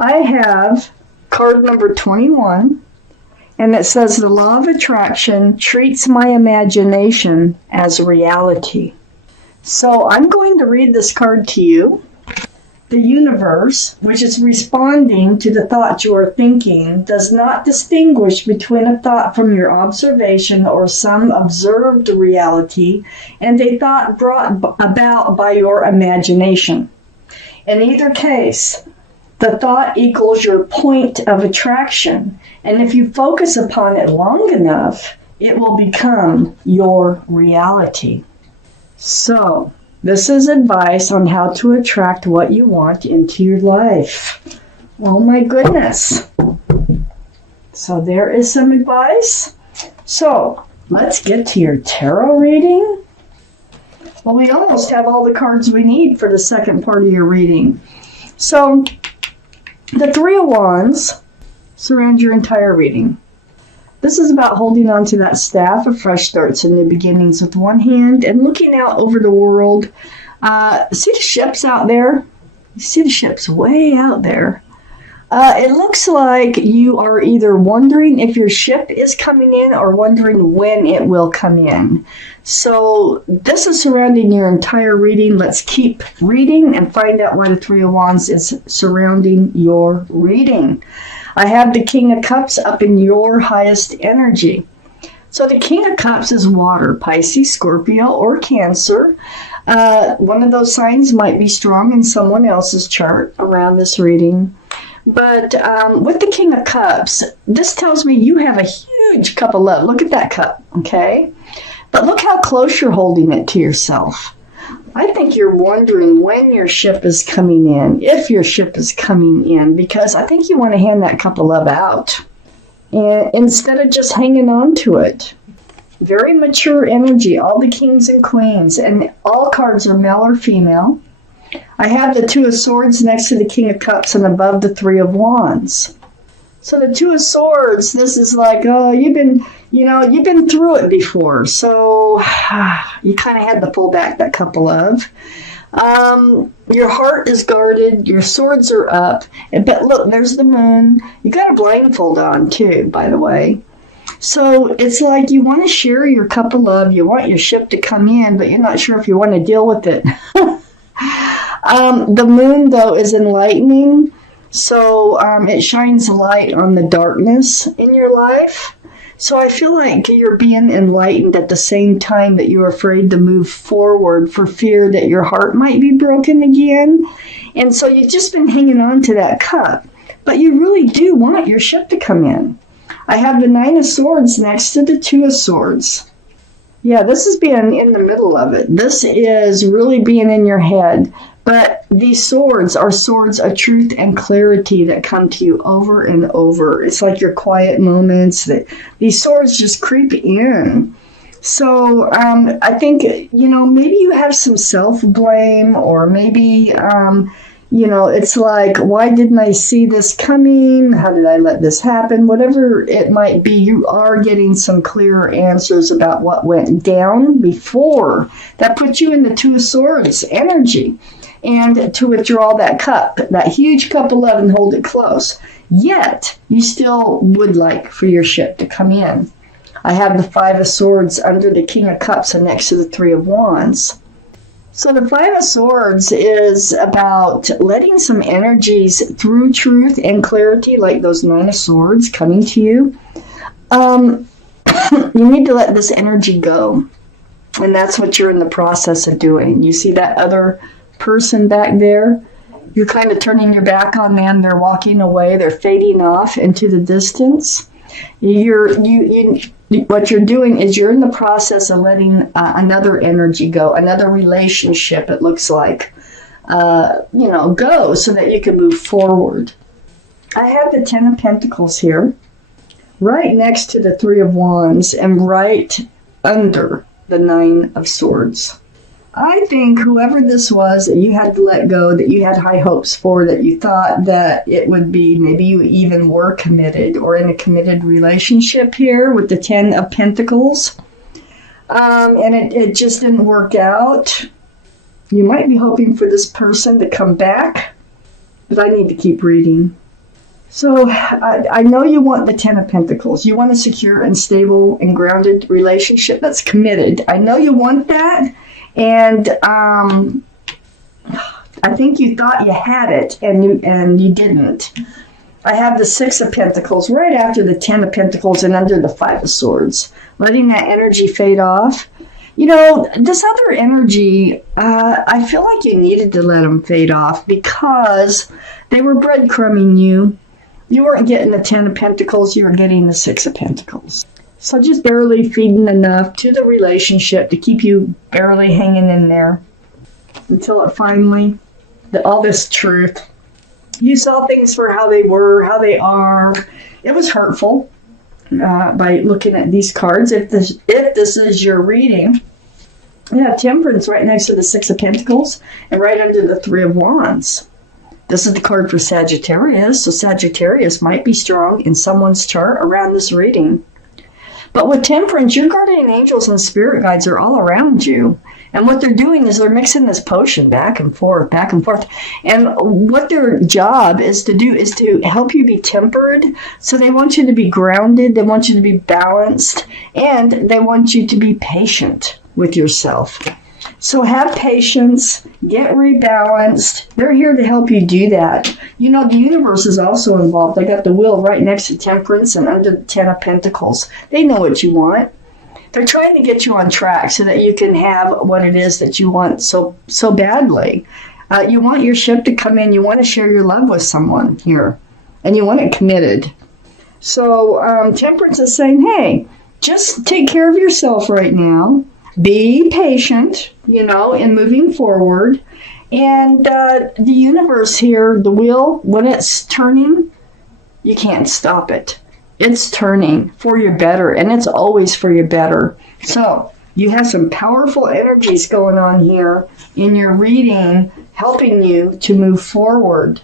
I have card number 21, and it says the law of attraction treats my imagination as reality. So I'm going to read this card to you. The universe, which is responding to the thought you are thinking, does not distinguish between a thought from your observation or some observed reality and a thought brought about by your imagination. In either case, the thought equals your point of attraction, and if you focus upon it long enough, it will become your reality. So, this is advice on how to attract what you want into your life. Oh my goodness. So there is some advice. So let's get to your tarot reading. Well, we almost have all the cards we need for the second part of your reading. So the Three of Wands surround your entire reading. This is about holding on to that staff of fresh starts and new beginnings with one hand and looking out over the world. See the ships out there? You see the ships way out there. It looks like you are either wondering if your ship is coming in or wondering when it will come in. So this is surrounding your entire reading. Let's keep reading and find out why the Three of Wands is surrounding your reading. I have the King of Cups up in your highest energy. So the King of Cups is water, Pisces, Scorpio, or Cancer. One of those signs might be strong in someone else's chart around this reading. But with the King of Cups, this tells me you have a huge cup of love. Look at that cup, okay? But look how close you're holding it to yourself. I think you're wondering when your ship is coming in, if your ship is coming in, because I think you want to hand that cup of love out and instead of just hanging on to it. Very mature energy, all the kings and queens, and all cards are male or female. I have the Two of Swords next to the King of Cups and above the Three of Wands. So the Two of Swords, this is like, oh, you've been through it before. So you kind of had to pull back that cup of love. Your heart is guarded. Your swords are up. But look, there's the moon. You got a blindfold on too, by the way. So it's like you want to share your cup of love. You want your ship to come in, but you're not sure if you want to deal with it. The moon, though, is enlightening. So it shines light on the darkness in your life. So I feel like you're being enlightened at the same time that you're afraid to move forward for fear that your heart might be broken again. And so you've just been hanging on to that cup. But you really do want your ship to come in. I have the Nine of Swords next to the Two of Swords. Yeah, this is being in the middle of it. This is really being in your head. But these swords are swords of truth and clarity that come to you over and over. It's like your quiet moments. These swords just creep in. So I think, maybe you have some self-blame, or maybe, it's like, why didn't I see this coming? How did I let this happen? Whatever it might be, you are getting some clearer answers about what went down before. That puts you in the Two of Swords energy. And to withdraw that cup, that huge cup of love, and hold it close. Yet, you still would like for your ship to come in. I have the Five of Swords under the King of Cups and next to the Three of Wands. So the Five of Swords is about letting some energies through truth and clarity, like those Nine of Swords coming to you. You need to let this energy go. And that's what you're in the process of doing. You see that other person back there? You're kind of turning your back on them. They're walking away. They're fading off into the distance. What you're doing is you're in the process of letting another energy go, another relationship, it looks like, go so that you can move forward. I have the Ten of Pentacles here, right next to the Three of Wands and right under the Nine of Swords. I think whoever this was that you had to let go, that you had high hopes for, that you thought that it would be, maybe you even were committed or in a committed relationship here with the Ten of Pentacles, and it just didn't work out. You might be hoping for this person to come back, but I need to keep reading. So I know you want the Ten of Pentacles. You want a secure and stable and grounded relationship that's committed. I know you want that. And I think you thought you had it and you didn't. I have the Six of Pentacles right after the Ten of Pentacles and under the Five of Swords. Letting that energy fade off. You know, this other energy, I feel like you needed to let them fade off because they were breadcrumbing you. You weren't getting the Ten of Pentacles, you were getting the Six of Pentacles. So just barely feeding enough to the relationship to keep you barely hanging in there until it finally, all this truth. You saw things for how they were, how they are. It was hurtful by looking at these cards. If this is your reading, you have Temperance right next to the Six of Pentacles and right under the Three of Wands. This is the card for Sagittarius, so Sagittarius might be strong in someone's chart around this reading. But with Temperance, your guardian angels and spirit guides are all around you. And what they're doing is they're mixing this potion back and forth, back and forth. And what their job is to do is to help you be tempered. So they want you to be grounded, they want you to be balanced, and they want you to be patient with yourself. So have patience, get rebalanced. They're here to help you do that. You know, the universe is also involved. I got the Wheel right next to Temperance and under the Ten of Pentacles. They know what you want. They're trying to get you on track so that you can have what it is that you want so badly. You want your ship to come in. You want to share your love with someone here. And you want it committed. So Temperance is saying, hey, just take care of yourself right now. Be patient, you know, in moving forward. And the universe here, the wheel, when it's turning, you can't stop it. It's turning for your better, and it's always for your better. So you have some powerful energies going on here in your reading, helping you to move forward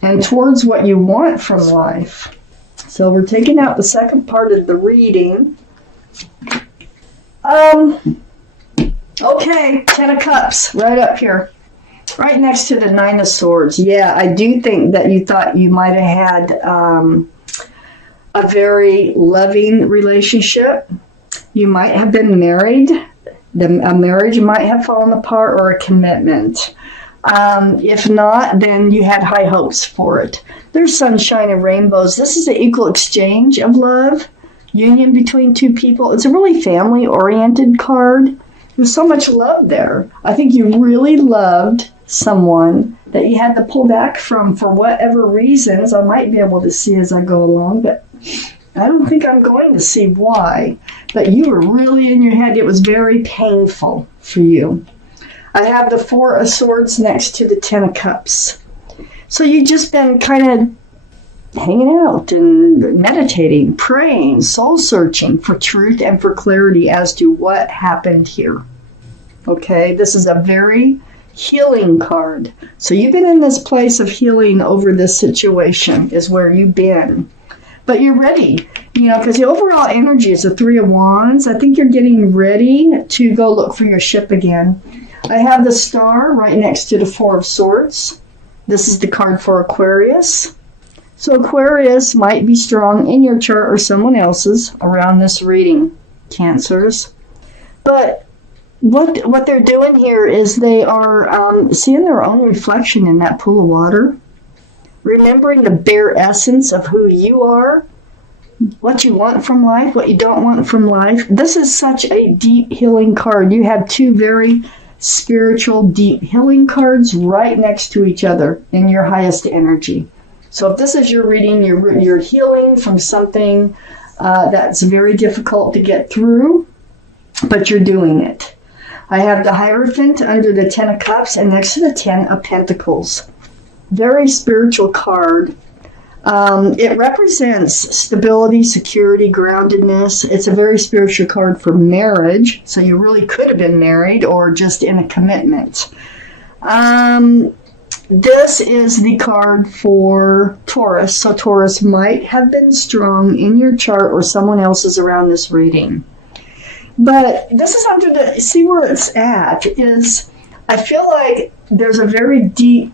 and towards what you want from life. So we're taking out the second part of the reading. Okay, Ten of Cups, right up here. Right next to the Nine of Swords. Yeah, I do think that you thought you might have had a very loving relationship. You might have been married. A marriage might have fallen apart, or a commitment. If not, then you had high hopes for it. There's sunshine and rainbows. This is an equal exchange of love, union between two people. It's a really family-oriented card. There's so much love there. I think you really loved someone that you had to pull back from for whatever reasons. I might be able to see as I go along, but I don't think I'm going to see why. But you were really in your head. It was very painful for you. I have the Four of Swords next to the Ten of Cups. So you've just been kind of hanging out and meditating, praying, soul searching for truth and for clarity as to what happened here. Okay, this is a very healing card. So you've been in this place of healing over this situation is where you've been. But you're ready, you know, because the overall energy is the Three of Wands. I think you're getting ready to go look for your ship again. I have the Star right next to the Four of Swords. This is the card for Aquarius. So Aquarius might be strong in your chart or someone else's around this reading, Cancers. But what they're doing here is they are seeing their own reflection in that pool of water, remembering the bare essence of who you are, what you want from life, what you don't want from life. This is such a deep healing card. You have two very spiritual, deep healing cards right next to each other in your highest energy. So if this is your reading, you're healing from something that's very difficult to get through, but you're doing it. I have the Hierophant under the Ten of Cups and next to the Ten of Pentacles. Very spiritual card. It represents stability, security, groundedness. It's a very spiritual card for marriage, so you really could have been married or just in a commitment. This is the card for Taurus, so Taurus might have been strong in your chart or someone else's around this reading. But this is under the, see where it's at, is I feel like there's a very deep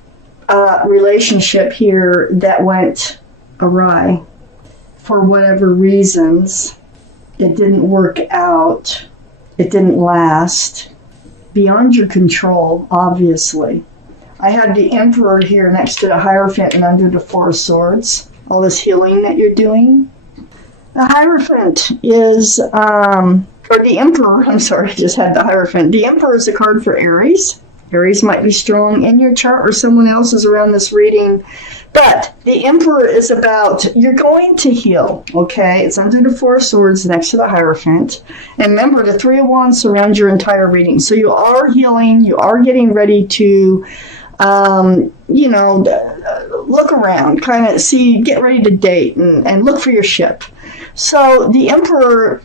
relationship here that went awry for whatever reasons. It didn't work out. It didn't last. Beyond your control, obviously. I had the Emperor here next to the Hierophant and under the Four of Swords. All this healing that you're doing. The Hierophant is, or the Emperor, I'm sorry, I just had the Hierophant. The Emperor is a card for Aries. Aries might be strong in your chart or someone else's around this reading. But the Emperor is about, you're going to heal, okay? It's under the Four of Swords next to the Hierophant. And remember, the Three of Wands surround your entire reading. So you are healing. You are getting ready to, look around, kind of see, get ready to date and look for your ship. So the Emperor,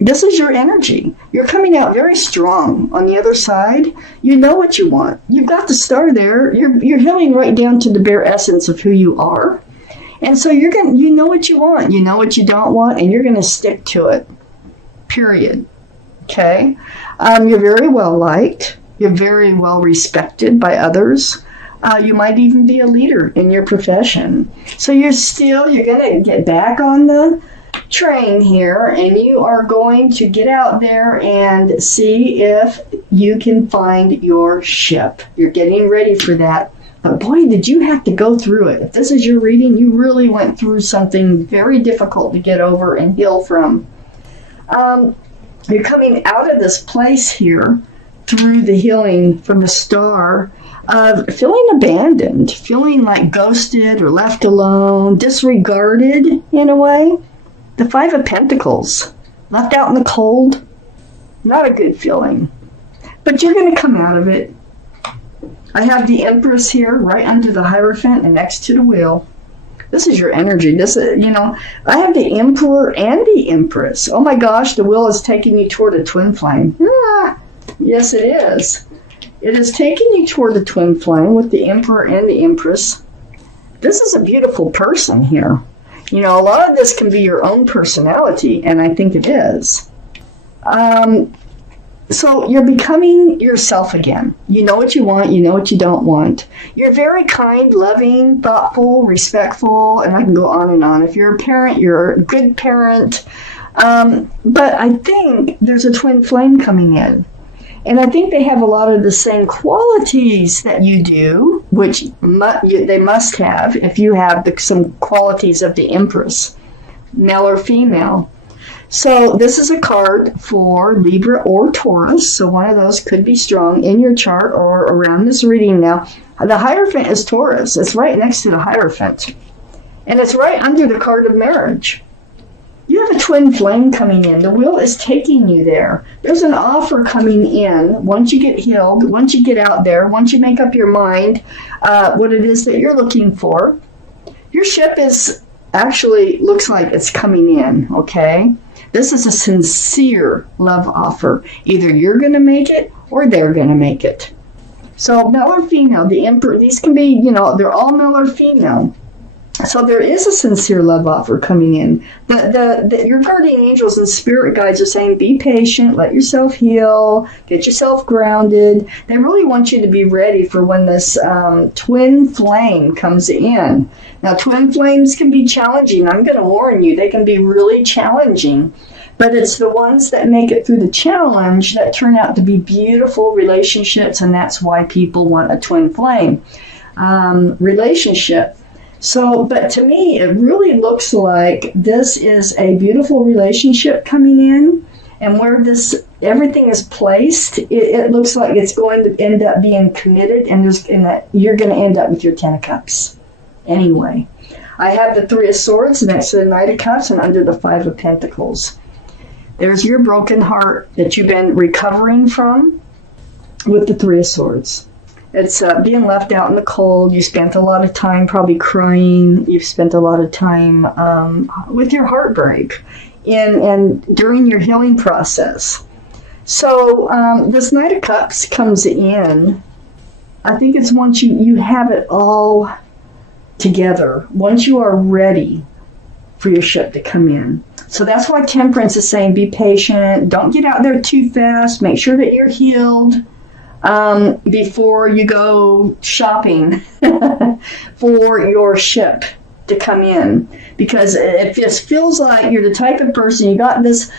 this is your energy. You're coming out very strong on the other side. You know what you want. You've got the star there. You're healing right down to the bare essence of who you are. And so you know what you want. You know what you don't want, and you're going to stick to it. Period. Okay? You're very well liked. You're very well respected by others. You might even be a leader in your profession. So you're going to get back on the train here, and you are going to get out there and see if you can find your ship. You're getting ready for that. But boy, did you have to go through it. If this is your reading, you really went through something very difficult to get over and heal from. You're coming out of this place here through the healing from the star of feeling abandoned, feeling like ghosted or left alone, disregarded in a way. The Five of Pentacles, left out in the cold, not a good feeling. But you're going to come out of it. I have the Empress here, right under the Hierophant and next to the Wheel. This is your energy. This is, I have the Emperor and the Empress. Oh my gosh, the Wheel is taking you toward a twin flame. Yes, it is. It is taking you toward a twin flame with the Emperor and the Empress. This is a beautiful person here. A lot of this can be your own personality, and I think it is. So you're becoming yourself again. You know what you want, you know what you don't want. You're very kind, loving, thoughtful, respectful, and I can go on and on. If you're a parent, you're a good parent. But I think there's a twin flame coming in. And I think they have a lot of the same qualities that you do, which they must have if you have some qualities of the Empress, male or female. So this is a card for Libra or Taurus. So one of those could be strong in your chart or around this reading now. The Hierophant is Taurus. It's right next to the Hierophant. And it's right under the card of marriage. You have a twin flame coming in. The Wheel is taking you there. There's an offer coming in once you get healed, once you get out there, once you make up your mind what it is that you're looking for. Your ship looks like it's coming in, okay? This is a sincere love offer. Either you're going to make it or they're going to make it. So male or female, the Emperor, these can be, they're all male or female. So there is a sincere love offer coming in. Your guardian angels and spirit guides are saying, be patient, let yourself heal, get yourself grounded. They really want you to be ready for when this twin flame comes in. Now, twin flames can be challenging. I'm going to warn you, they can be really challenging. But it's the ones that make it through the challenge that turn out to be beautiful relationships, and that's why people want a twin flame relationship. So, but to me, it really looks like this is a beautiful relationship coming in, and where everything is placed, it looks like it's going to end up being committed, and you're going to end up with your Ten of Cups. Anyway, I have the Three of Swords next to the Knight of Cups and under the Five of Pentacles. There's your broken heart that you've been recovering from with the Three of Swords. It's being left out in the cold. You spent a lot of time probably crying. You've spent a lot of time with your heartbreak and during your healing process. So this Knight of Cups comes in. I think it's once you have it all together, once you are ready for your ship to come in. So that's why Temperance is saying be patient. Don't get out there too fast. Make sure that you're healed. before you go shopping for your ship to come in. Because it just feels like you're the type of person, you got this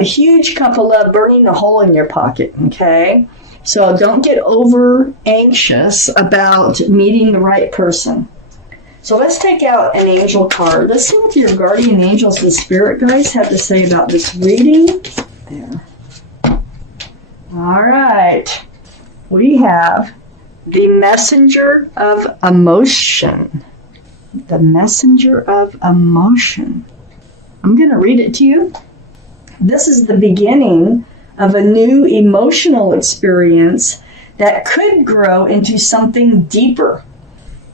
huge cup of love burning a hole in your pocket, okay? So don't get over anxious about meeting the right person. So let's take out an angel card. Let's see what your guardian angels and spirit guides have to say about this reading. There. All right. We have the messenger of emotion. The messenger of emotion. I'm going to read it to you. This is the beginning of a new emotional experience that could grow into something deeper.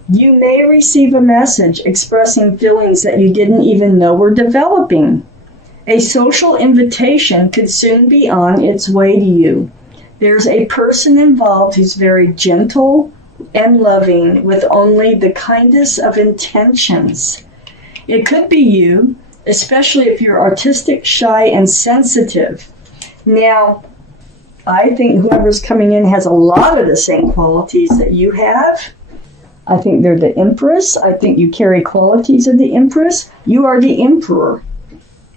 You may receive a message expressing feelings that you didn't even know were developing. A social invitation could soon be on its way to you. There's a person involved who's very gentle and loving with only the kindest of intentions. It could be you, especially if you're artistic, shy, and sensitive. Now, I think whoever's coming in has a lot of the same qualities that you have. I think they're the Empress. I think you carry qualities of the Empress. You are the Emperor.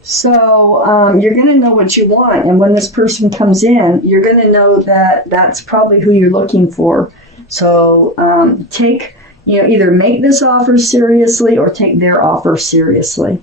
So you're going to know what you want. And when this person comes in, you're going to know that that's probably who you're looking for. So either make this offer seriously or take their offer seriously.